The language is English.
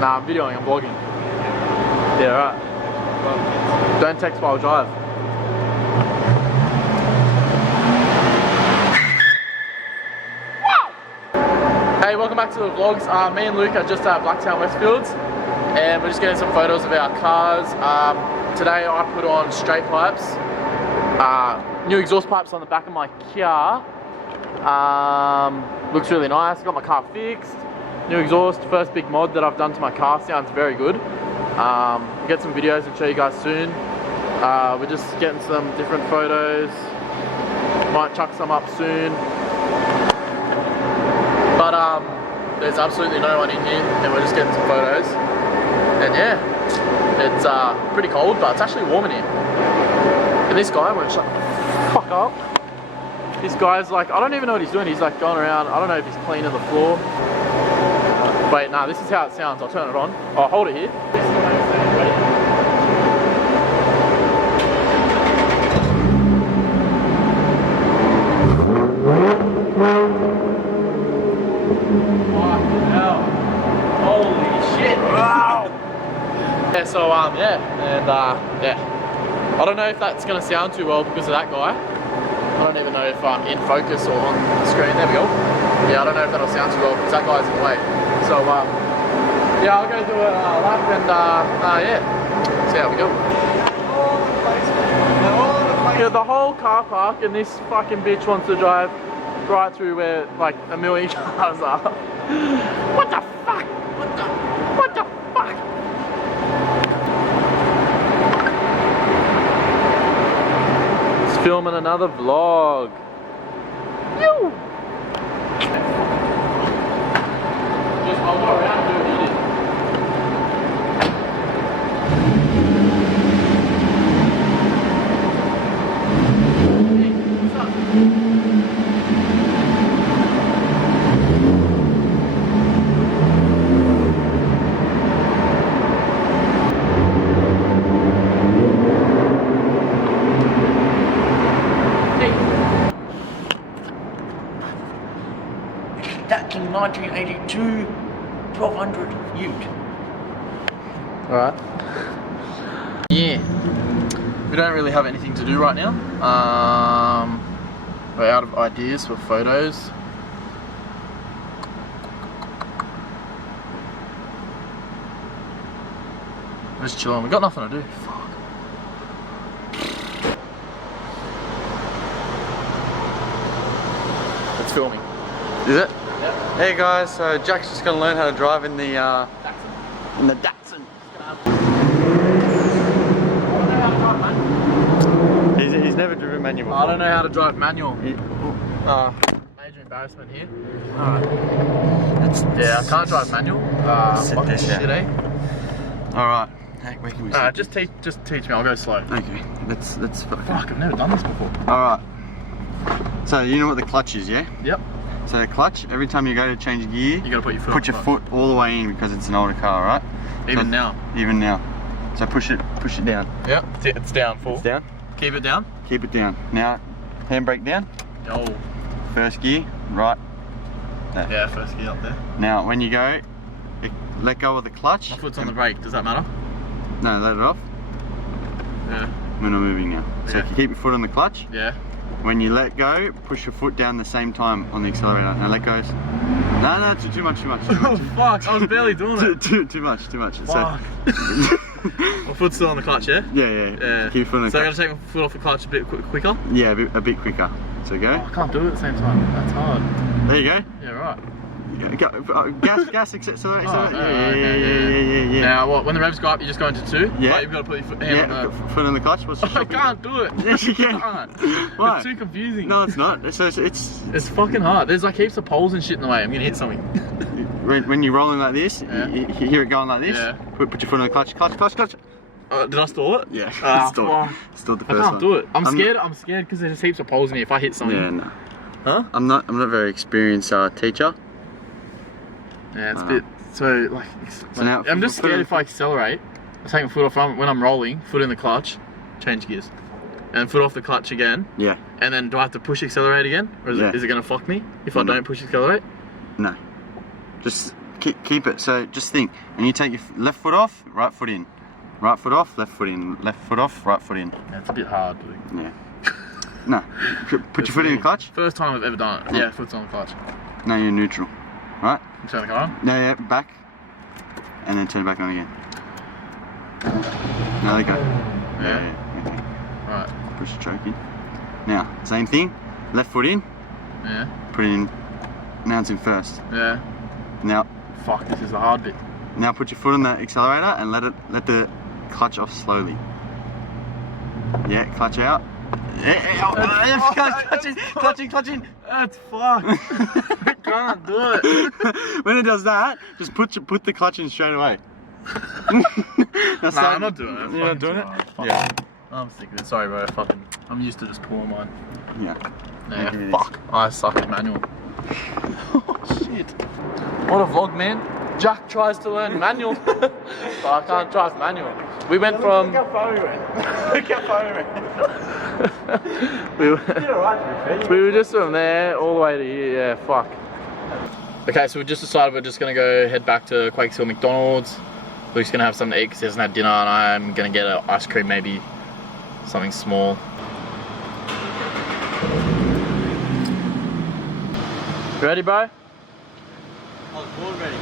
Nah, I'm videoing, I'm vlogging. Yeah, right. Don't text while I drive. Hey, welcome back to the vlogs. Me and Luke are just at Blacktown Westfields and we're just getting some photos of our cars. Today I put on straight pipes, new exhaust pipes on the back of my Kia. Looks really nice. Got my car fixed, new exhaust, first big mod that I've done to my car. Sounds very good. Get some videos and show you guys soon. We're just getting some different photos, might chuck some up soon. But there's absolutely no one in here and we're just getting some photos. And yeah, it's pretty cold, but it's actually warm in here. And this guy won't shut the fuck up. This guy's like, I don't even know what he's doing. He's like going around, I don't know if he's cleaning the floor. Wait, nah, this is how it sounds. I'll turn it on. I'll hold it here. This is the way it sounds. Ready? Holy shit! Wow! Yeah, so yeah, and yeah. I don't know if that's gonna sound too well because of that guy. I don't even know if I'm in focus or on the screen. There we go. Yeah, I don't know if that'll sound too well because that guy's in the way. So yeah, I'll go do a lap and yeah, see how we go. Yeah, the whole car park and this fucking bitch wants to drive right through where like a million cars are. What the fuck? What the fuck? It's filming another vlog. Yo! Just I'll go around and do what you did. Hey, what's up? Datson 1982 1200 Ute. Alright. Yeah. We don't really have anything to do right now. We're out of ideas for photos. We're just chilling. We've got nothing to do. Fuck. It's filming. Is it? Yep. Hey guys, so Jack's just gonna learn how to drive in the datson. He's never driven manual before. I don't know how to drive manual. Major embarrassment here. Yeah, I can't drive manual. Sit there, shit, eh? Alright. Hey, where can we sit? Just teach me. I'll go slow. Okay. Let's Fuck, I've never done this before. Alright. So you know what the clutch is, yeah? Yep. So the clutch, every time you go to change gear, You gotta put your foot. put your foot all the way in because it's an older car, right? Even now. Even now. So push it down. Yep. It's down full. It's down. Keep it down. Keep it down. Now, handbrake down. Oh. First gear, right. There. Yeah, first gear up there. Now, when you go, let go of the clutch. My foot's on the brake. Does that matter? No, let it off. Yeah. We're not moving now. So Yeah. if you keep your foot on the clutch, Yeah. when you let go, push your foot down the same time on the accelerator. Now let go. No, too much. Oh fuck! I was barely doing it. Too much. Fuck. My foot's still on the clutch, yeah? Yeah. Keep your foot on the So I clutch. gotta take my foot off the clutch a bit quicker? Yeah, a bit quicker. So go. Oh, I can't do it at the same time. That's hard. There you go. Yeah, right. Gas, accelerate. Yeah. Now what? When the revs go up, you just go into 2? Yeah. Like, you've got to put your hand on the... foot on the clutch. What's I can't do it. Yes, you can. Why? It's too confusing. No, it's not. It's fucking hard. There's like heaps of poles and shit in the way. I'm gonna hit something. when you're rolling like this, Yeah. you hear it going like this. Yeah. Put your foot on the clutch. Clutch. Did I stall it? Yeah. Fuck. Stalled the I first can't one. do it. I'm scared because there's heaps of poles in here. If I hit something. Yeah, no. Huh? I'm not a very experienced teacher. Yeah, it's a bit so like. So now, I'm just scared if I accelerate. I take my foot off when I'm rolling, foot in the clutch, change gears, and foot off the clutch again. Yeah. And then do I have to push accelerate again, or is it gonna fuck me if I don't push accelerate? No. Just keep it. So just think, and you take your left foot off, right foot in. Right foot off, left foot in. Left foot off, right foot in. Yeah, it's a bit hard. Yeah. No. Put your foot in the clutch. First time I've ever done it. Yeah, foot's on the clutch. No, you're neutral. Right? Turn the car on? No, yeah, back. And then turn it back on again. Now let go. Yeah. Okay. Right. Push the choke in. Now, same thing. Left foot in. Yeah. Put it in. Now it's in first. Yeah. Now. Fuck, this is the hard bit. Now put your foot on the accelerator and let the clutch off slowly. Yeah, clutch out. Clutching. That's fucked. I can't do it. When it does that, just put the clutch in straight away. Nah, I'm not doing it. You're not doing it? Yeah. I'm sick of it. Sorry, bro. I'm used to just pulling mine. Yeah. Yeah, Okay, fuck. I suck at manual. Oh, shit. What a vlog, man. Jack tries to learn manual. But I can't drive manual. We went from... Look how far we went. Look how far we went. we were just from there all the way to here. Yeah, fuck. Okay, so we just decided we're just gonna go head back to Quakes Hill McDonald's. We're just gonna have something to eat because he hasn't had dinner, and I'm gonna get an ice cream, maybe something small. Ready, bro? I was born ready.